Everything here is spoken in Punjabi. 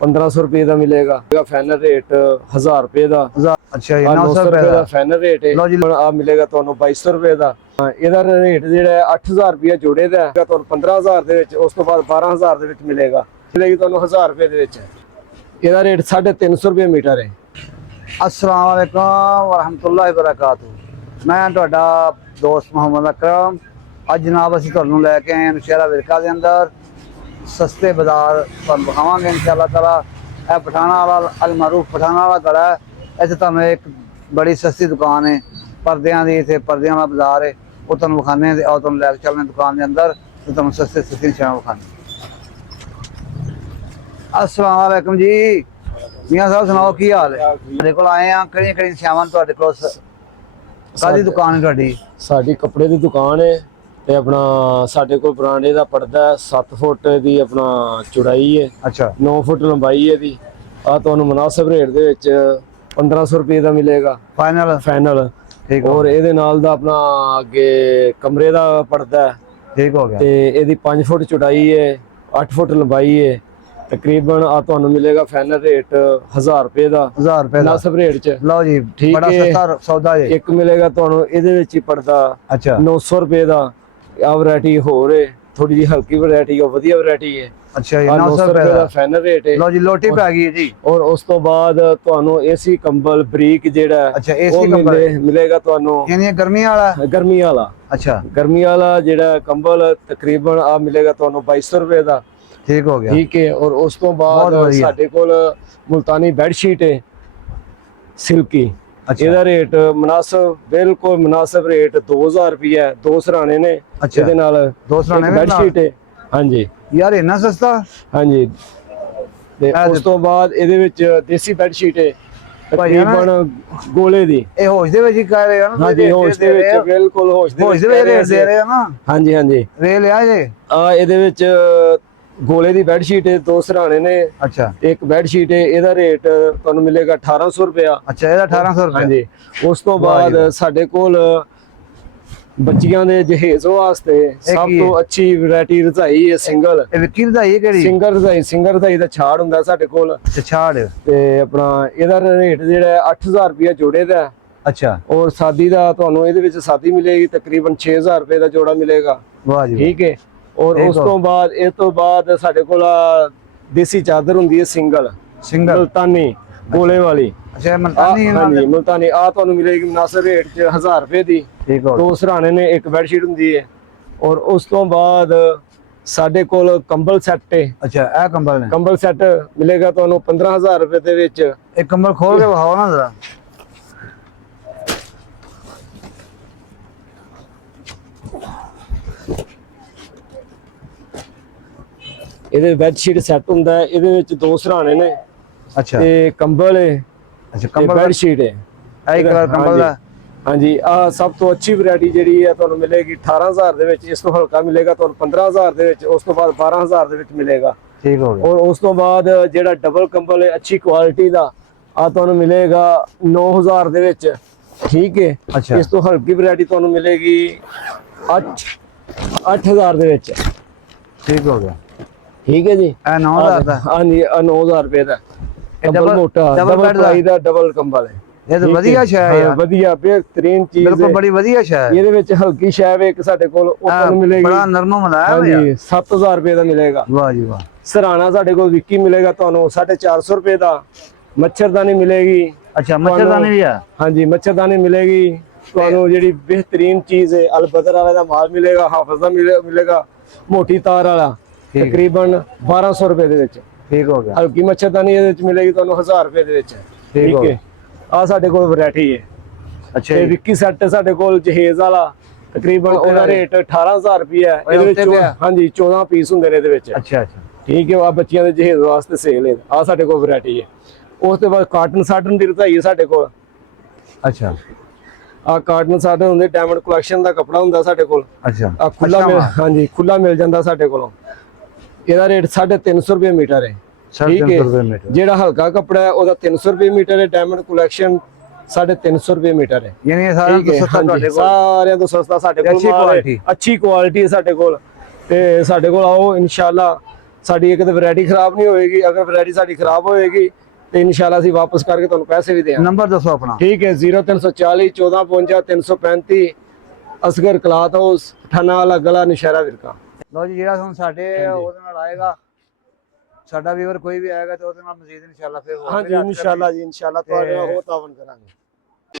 1500 रुपए का मिलेगा। फाइनल रेट 1000 रुपए का। अच्छा जी 900 रुपए का ਦਾ फाइनल रेट है। आ मिलेगा ਤੁਹਾਨੂੰ 2200 रुपए ਦਾ। ਇਹਦਾ ਰੇਟ ਜਿਹੜਾ 8000 ਰੁਪਏ ਜੋੜੇ ਦਾ ਹੈ, ਤੁਹਾਨੂੰ 15000 ਦੇ ਵਿੱਚ, ਉਸ ਤੋਂ ਬਾਅਦ 12000 ਦੇ ਵਿੱਚ ਮਿਲੇਗਾ। ਮਿਲੇਗੀ ਤੁਹਾਨੂੰ 1000 ਰੁਪਏ ਦੇ ਵਿੱਚ। ਇਹਦਾ ਰੇਟ 350 ਰੁਪਏ ਮੀਟਰ ਹੈ। अस्सलाम वालेकुम वरहमतुल्लाहि वबरकातुहू। मैं ਤੁਹਾਡਾ ਦੋਸਤ ਮੁਹੰਮਦ ਅਕਰਮ। ਅੱਜ ਜਨਾਬ ਅਸੀਂ ਤੁਹਾਨੂੰ ਲੈ ਕੇ ਆਏ ਹਾਂ ਨੌਸ਼ਹਿਰਾ ਵਿਰਕਾ ਦੇ ਅੰਦਰ ਸਸਤੇ ਬਾਜ਼ਾਰ ਤੁਹਾਨੂੰ ਦਿਖਾਵਾਂਗੇ ਇਨਸ਼ਾਅੱਲਾ ਤਾਲਾ। ਇਹ ਪਠਾਣਾ ਵਾਲਾ ਅਲ-ਮਾਰੂਫ ਪਠਾਣਾ ਵਾਲਾ ਗੜਾ ਹੈ। ਇੱਥੇ ਤੁਹਾਨੂੰ ਇੱਕ ਬੜੀ ਸਸਤੀ ਦੁਕਾਨ ਹੈ ਪਰਦਿਆਂ ਦੀ। ਇੱਥੇ ਪਰਦਿਆਂ ਵਾਲਾ ਬਾਜ਼ਾਰ ਹੈ, ਉਹ ਤੁਹਾਨੂੰ ਵਿਖਾਉਂਦੇ ਤੇ ਆਓ ਤੁਹਾਨੂੰ ਲੈ ਕੇ ਚੱਲਦੇ ਦੁਕਾਨ ਦੇ ਅੰਦਰ ਤੇ ਤੁਹਾਨੂੰ ਸਸਤੇ ਚੀਜ਼ਾਂ ਵਿਖਾਉਂਦੇ। अस्सलाम वालेकुम जी मियां साहब, सुनाओ की हाल है? ਤੁਹਾਡੇ ਕੋਲ ਆਏ ਆ ਕਿਹੜੀਆਂ ਸਿਆਵਾਂ ਤੁਹਾਡੇ ਕੋਲ? ਕਾਦੀ ਦੁਕਾਨ ਹੈ ਤੁਹਾਡੀ? ਸਾਡੀ ਕੱਪੜੇ ਦੀ ਦੁਕਾਨ ਹੈ ਤੇ ਆਪਣਾ ਸਾਡੇ ਕੋਲ ਬਰਾਂਡੇ ਦਾ ਪਰਦਾ 7 ਫੁੱਟ ਦੀ ਆਪਣਾ ਚੌੜਾਈ ਹੈ। ਅੱਛਾ 9 ਫੁੱਟ ਲੰਬਾਈ ਹੈ ਦੀ। ਆ ਤੁਹਾਨੂੰ ਮੁਨਾਸਿਬ ਰੇਟ ਦੇ ਵਿੱਚ 1500 ਰੁਪਏ ਦਾ ਮਿਲੇਗਾ ਫਾਈਨਲ। ਠੀਕ ਔਰ ਇਹਦੇ ਨਾਲ ਦਾ ਆਪਣਾ ਅੱਗੇ ਕਮਰੇ ਦਾ ਪਰਦਾ ਠੀਕ ਹੋ ਗਿਆ ਤੇ ਇਹਦੀ 5 ਫੁੱਟ ਚੌੜਾਈ ਹੈ, 8 ਫੁੱਟ ਲੰਬਾਈ ਹੈ। ਤਕਰੀਬਨ ਆ ਤੁਹਾਨੂੰ ਮਿਲੇਗਾ ਫਾਈਨਲ ਰੇਟ 1000 ਰੁਪਏ ਦਾ। 1000 ਰੁਪਏ ਦਾ ਮੁਨਾਸਿਬ ਰੇਟ ਚ। ਲਓ ਜੀ ਠੀਕ ਬੜਾ ਹੈ। ਸਸਤਾ ਸੌਦਾ ਹੈ। ਇੱਕ ਮਿਲੇਗਾ ਤੁਹਾਨੂੰ ਇਹਦੇ ਵਿੱਚ ਹੀ ਪਰਦਾ ਅੱਛਾ 900 ਰੁਪਏ ਦਾ। ਆ ਵੈਰਾਈਟੀ ਹੋਰ ਹੈ, ਥੋੜੀ ਜਿਹੀ ਹਲਕੀ ਵੈਰਾਈਟੀ ਹੈ, ਵਧੀਆ ਵੈਰਾਈਟੀ ਹੈ। ਅੱਛਾ ਜੀ 900 ਰੁਪਏ ਦਾ ਫਾਈਨਲ ਰੇਟ ਹੈ। ਲਓ ਜੀ ਲੋਟੀ ਪੈ ਗਈ ਹੈ ਜੀ। ਔਰ ਉਸ ਤੋਂ ਬਾਅਦ ਤੁਹਾਨੂੰ ਏਸੀ ਕੰਬਲ ਬਰੀਕ ਜਿਹੜਾ ਅੱਛਾ ਏਸੀ ਕੰਬਲ ਮਿਲੇਗਾ ਤੁਹਾਨੂੰ। ਯਾਨੀ ਗਰਮੀ ਵਾਲਾ? ਗਰਮੀ ਵਾਲਾ। ਅੱਛਾ ਗਰਮੀ ਵਾਲਾ ਜਿਹੜਾ ਕੰਬਲ ਤਕਰੀਬਨ ਆ ਮਿਲੇਗਾ ਤੁਹਾਨੂੰ 2200 ਰੁਪਏ ਦਾ। ਠੀਕ ਹੋ ਗਿਆ। ਠੀਕ ਹੈ। ਔਰ ਉਸ ਤੋਂ ਬਾਅਦ ਸਾਡੇ ਕੋਲ ਮੁਲਤਾਨੀ ਬੈੱਡ ਸ਼ੀਟ ਹੈ ਸਿਲਕੀ। ਇਹਦਾ ਰੇਟ ਮੁਨਾਸਿਬ, ਬਿਲਕੁਲ ਮੁਨਾਸਿਬ ਰੇਟ 2000 ਰੁਪਏ ਹੈ। 2 ਸਰਾਣੇ ਨੇ ਇਹਦੇ ਨਾਲ। 2 ਸਰਾਣੇ ਬੈੱਡ ਸ਼ੀਟ ਹੈ। ਹਾਂਜੀ ਯਾਰ ਇੰਨਾ ਸਸਤਾ? ਹਾਂਜੀ। ਤੇ ਉਸ ਤੋਂ ਬਾਅਦ ਇਹਦੇ ਵਿੱਚ ਦੇਸੀ ਬੈੱਡ ਸ਼ੀਟ ਹੈ ਤਕਰੀਬਨ ਗੋਲੇ ਦੀ। ਇਹ ਹੋਸ਼ ਦੇ ਵਿੱਚ ਹੀ ਕਹਿ ਰਹੇ ਹੋ ਨਾ? ਹਾਂਜੀ ਹੋਸ਼ ਦੇ ਵਿੱਚ, ਬਿਲਕੁਲ ਹੋਸ਼ ਦੇ ਵਿੱਚ ਰੇਟ ਦੇ ਰਹੇ ਹੋ ਨਾ? ਹਾਂਜੀ ਹਾਂਜੀ। ਰੇ ਲਿਆ ਜੇ ਆ ਇਹਦੇ ਵਿੱਚ ਗੋਲੇ ਦੀ ਬੈੱਡ ਸ਼ੀਟ ਹੈ, 2 ਸਰਾਣੇ ਨੇ। ਅੱਛਾ ਇੱਕ ਬੈੱਡ ਸ਼ੀਟ ਹੈ। ਇਹਦਾ ਰੇਟ ਤੁਹਾਨੂੰ ਮਿਲੇਗਾ 1800 ਰੁਪਇਆ। ਅੱਛਾ ਇਹਦਾ 1800 ਰੁਪਏ। ਹਾਂਜੀ। ਉਸ ਤੋਂ ਬਾਅਦ ਸਾਡੇ ਕੋਲ ਬੱਚੀਆਂ ਦੇ ਜਹੇਜ਼ ਵਾਸਤੇ ਸਭ ਤੋਂ ਅੱਛੀ ਵੈਰਾਈਟੀ ਰਜ਼ਾਈ ਹੈ ਸਿੰਗਲ। ਇਹ ਵਿੱਕੀ ਰਜ਼ਾਈ ਕਿਹੜੀ? ਸਿੰਗਲ ਰਜ਼ਾਈ ਦਾ ਛਾੜ ਹੁੰਦਾ ਸਾਡੇ ਕੋਲ। ਛਾੜ ਤੇ ਆਪਣਾ ਇਹਦਾ ਰੇਟ ਜਿਹੜਾ 8000 ਰੁਪਇਆ ਜੋੜੇ ਦਾ। ਅੱਛਾ ਔਰ ਸਾਦੀ ਦਾ ਤੁਹਾਨੂੰ ਇਹਦੇ ਵਿੱਚ ਸਾਦੀ ਮਿਲੇਗੀ ਤਕਰੀਬਨ 6000 ਰੁਪਏ ਦਾ ਜੋੜਾ ਮਿਲੇਗਾ। ਵਾਹ ਜੀ ਠੀਕ ਹੈ। ਔਰ ਉਸ ਤੋਂ ਬਾਅਦ ਇਸ ਤੋਂ ਬਾਅਦ ਸਾਡੇ ਕੋਲ ਦੇਸੀ ਚਾਦਰ ਹੁੰਦੀ ਹੈ ਸਿੰਗਲ ਮੁਲਤਾਨੀ ਗੋਲੇ ਵਾਲੀ। ਅੱਛਾ ਮੁਲਤਾਨੀ? ਹਾਂਜੀ ਮੁਲਤਾਨੀ। ਆ ਤੁਹਾਨੂੰ ਮਿਲੇਗੀ ਮੁਨਾਸਿਬ ਰੇਟ 'ਚ 1000 ਰੁਪਏ ਦੀ। 2 ਸਰਾਣੇ ਨੇ, ਇੱਕ ਬੈੱਡ ਸ਼ੀਟ ਹੁੰਦੀ ਹੈ। ਔਰ ਉਸ ਤੋਂ ਬਾਅਦ ਸਾਡੇ ਕੋਲ ਕੰਬਲ ਸੈੱਟ ਹੈ। ਅੱਛਾ ਇਹ ਕੰਬਲ ਨੇ? ਕੰਬਲ ਸੈੱਟ ਮਿਲੇਗਾ ਤੁਹਾਨੂੰ 15000 ਰੁਪਏ ਦੇ ਵਿੱਚ। ਇਹ ਕੰਬਲ ਖੋਲ ਕੇ ਵਿਖਾਓ ਨਾ ਜ਼ਰਾ। ਇਹਦੇ ਬੈੱਡ ਸ਼ੀਟ ਸੈੱਟ ਹੁੰਦਾ ਹੈ। ਇਹਦੇ ਵਿੱਚ 2 ਸਰਾਣੇ ਨੇ। ਅੱਛਾ ਤੇ ਕੰਬਲ ਹੈ। ਅੱਛਾ ਕੰਬਲ ਬੈੱਡ ਸ਼ੀਟ ਹੈ। ਇਹ ਕੰਬਲ ਦਾ? ਹਾਂਜੀ। ਆ ਸਭ ਤੋਂ ਅੱਛੀ ਵੈਰਾਈਟੀ ਜਿਹੜੀ ਹੈ ਤੁਹਾਨੂੰ ਮਿਲੇਗੀ 18000 ਦੇ ਵਿੱਚ। ਇਸ ਤੋਂ ਹਲਕਾ ਮਿਲੇਗਾ ਤੁਹਾਨੂੰ 15000 ਦੇ ਵਿੱਚ। ਉਸ ਤੋਂ ਬਾਅਦ 12000 ਦੇ ਵਿੱਚ ਮਿਲੇਗਾ। ਠੀਕ ਹੋ ਗਿਆ। ਔਰ ਉਸ ਤੋਂ ਬਾਅਦ ਜਿਹੜਾ ਡਬਲ ਕੰਬਲ ਹੈ ਅੱਛੀ ਕੁਆਲਿਟੀ ਦਾ, ਆ ਤੁਹਾਨੂੰ ਮਿਲੇਗਾ 9000 ਦੇ ਵਿੱਚ। ਠੀਕ ਹੈ। ਇਸ ਤੋਂ ਹਲਕੀ ਵੈਰਾਈਟੀ ਤੁਹਾਨੂੰ ਮਿਲੇਗੀ 8000 ਦੇ ਵਿੱਚ। ਠੀਕ ਹੋ ਗਿਆ। ਠੀਕ ਹੈ ਜੀ। ਇਹ 9000 ਦਾ? ਹਾਂਜੀ 9000 ਰੁਪਏ ਦਾ ਕੰਬਲ ਮੋਟਾ ਡਬਲ ਪ੍ਰਾਈਸ ਦਾ ਡਬਲ ਕੰਬਲ ਹੈ। ਇਹ ਤਾਂ ਵਧੀਆ ਸ਼ੈ ਹੈ ਯਾਰ। ਵਧੀਆ ਬਿਹਤਰੀਨ ਚੀਜ਼ ਹੈ। ਬਿਲਕੁਲ ਬੜੀ ਵਧੀਆ ਸ਼ੈ ਹੈ। ਇਹਦੇ ਵਿੱਚ ਹਲਕੀ ਸ਼ੈ ਹੈ ਇੱਕ ਸਾਡੇ ਕੋਲ, ਉਹ ਤੁਹਾਨੂੰ ਮਿਲੇਗੀ ਬੜਾ ਨਰਮ ਮਲਾਇਆ ਹੋਇਆ। ਹਾਂਜੀ 7000 ਰੁਪਏ ਦਾ ਮਿਲੇਗਾ। ਵਾਹ ਜੀ ਵਾਹ। ਸਰਾਣਾ ਸਾਡੇ ਕੋਲ ਵਿੱਕੀ ਮਿਲੇਗਾ ਤੁਹਾਨੂੰ 450 ਰੁਪਏ ਦਾ। ਮੱਛਰਦਾਨੀ ਮਿਲੇਗੀ। ਅੱਛਾ ਮੱਛਰਦਾਨੀ ਵੀ ਆ? ਹਾਂਜੀ ਮੱਛਰਦਾਨੀ ਮਿਲੇਗੀ ਤੁਹਾਨੂੰ। ਜਿਹੜੀ ਬਿਹਤਰੀਨ ਚੀਜ਼ ਹੈ ਅਲਬਦਰ ਵਾਲੇ ਦਾ ਮਾਲ ਮਿਲੇਗਾ, ਹਾਫਜ਼ ਦਾ ਮਿਲੇਗਾ, ਮੋਟੀ ਤਾਰ ਵਾਲਾ, ਤਕਰੀਬਨ 1200 ਰੁਪਏ ਦੇ ਵਿੱਚ। ਠੀਕ ਹੋ ਗਿਆ। ਹਲਕੀ ਮੱਛਰਦਾਨੀ ਇਹਦੇ ਵਿੱਚ ਮਿਲੇਗੀ ਤੁਹਾਨੂੰ 1000 ਰੁਪਏ ਦੇ ਵਿੱਚ। ਠੀਕ ਹੈ। ਆ ਸਾਡੇ ਕੋਲ ਵੈਰਾਈਟੀ ਹੈ। ਅੱਛਾ ਇਹ ਵਿੱਕੀ ਸੈੱਟ ਸਾਡੇ ਕੋਲ ਜਹੇਜ਼ ਵਾਲਾ ਤਕਰੀਬਨ ਉਹਦਾ ਰੇਟ 18000 ਰੁਪਏ ਹੈ। ਇਹਦੇ ਵਿੱਚ ਹਾਂਜੀ 14 ਪੀਸ ਹੁੰਦੇ ਨੇ ਇਹਦੇ ਵਿੱਚ। ਅੱਛਾ ਅੱਛਾ ਠੀਕ ਹੈ। ਆ ਬੱਚਿਆਂ ਦੇ ਜਹੇਜ਼ ਵਾਸਤੇ ਸੇਲ ਹੈ। ਆ ਸਾਡੇ ਕੋਲ ਵੈਰਾਈਟੀ ਹੈ। ਉਸ ਤੋਂ ਬਾਅਦ ਕਾਟਨ ਸਾਟਨ ਦੀ ਰਜ਼ਾਈ ਹੈ ਸਾਡੇ ਕੋਲ। ਅੱਛਾ ਆ ਕਾਟਨ ਸਾਟਨ ਹੁੰਦੇ, ਡਾਇਮੰਡ ਕਲੈਕਸ਼ਨ ਦਾ ਕੱਪੜਾ ਹੁੰਦਾ ਸਾਡੇ ਕੋਲ। ਅੱਛਾ ਆ ਖੁੱਲਾ ਹਾਂਜੀ ਖੁੱਲਾ ਮਿਲ ਜਾਂਦਾ ਸਾਡੇ ਕੋਲੋਂ। ਇਹਦਾ ਰੇਟ 350 ਰੁਪਏ ਮੀਟਰ ਹੈ। ਠੀਕ ਹੈ। ਜਿਹੜਾ ਹਲਕਾ ਕੱਪੜਾ ਹੈ ਉਹਦਾ 300 ਰੁਪਏ ਮੀਟਰ ਹੈ। ਡਾਇਮੰਡ ਕਲੈਕਸ਼ਨ 350 ਰੁਪਏ ਮੀਟਰ ਹੈ। ਯਾਨੀ ਸਾਰਿਆਂ ਤੋਂ ਸਸਤਾ ਤੁਹਾਡੇ ਕੋਲ? ਸਾਰਿਆਂ ਤੋਂ ਸਸਤਾ ਸਾਡੇ ਕੋਲ। ਅੱਛੀ ਕੁਆਲਿਟੀ ਹੈ ਸਾਡੇ ਕੋਲ। ਤੇ ਸਾਡੇ ਕੋਲ ਆਓ ਇਨਸ਼ਾਅੱਲਾ ਸਾਡੀ ਇੱਕ ਤਾਂ ਵੈਰਾਈਟੀ ਖਰਾਬ ਨਹੀਂ ਹੋਏਗੀ। ਅਗਰ ਵੈਰਾਈਟੀ ਸਾਡੀ ਖਰਾਬ ਹੋਏਗੀ ਤੇ ਇਨਸ਼ਾਅੱਲਾ ਅਸੀਂ ਵਾਪਸ ਕਰਕੇ ਤੁਹਾਨੂੰ ਪੈਸੇ ਵੀ ਦੇਵਾਂਗੇ। ਨੰਬਰ ਦੱਸੋ ਆਪਣਾ। ਠੀਕ ਹੈ 0340 1452 335 ਅਸਗਰ ਕਲਾਥ ਹਾਊਸ ਠਾਣਾ ਵਾਲਾ ਗਲਾ ਨਸ਼ਹਿਰਾ ਵਿਰਕਾ। ਲਓ ਜੀ, ਜਿਹੜਾ ਹੁਣ ਸਾਡੇ ਉਹਦੇ ਨਾਲ ਆਏਗਾ, ਸਾਡਾ ਵੀਵਰ ਕੋਈ ਵੀ ਆਏਗਾ ਤੇ ਉਹਦੇ ਨਾਲ ਮਜ਼ੀਦ ਇਨਸ਼ਾਅੱਲਾ ਫਿਰ ਹੋਰ ਹਾਂਜੀ ਇਨਸ਼ਾਅੱਲਾ ਜੀ, ਇਨਸ਼ਾਅੱਲਾ ਤੁਹਾਡੇ ਨਾਲ ਹੋਰ ਤਾਵਨ ਕਰਾਂਗੇ।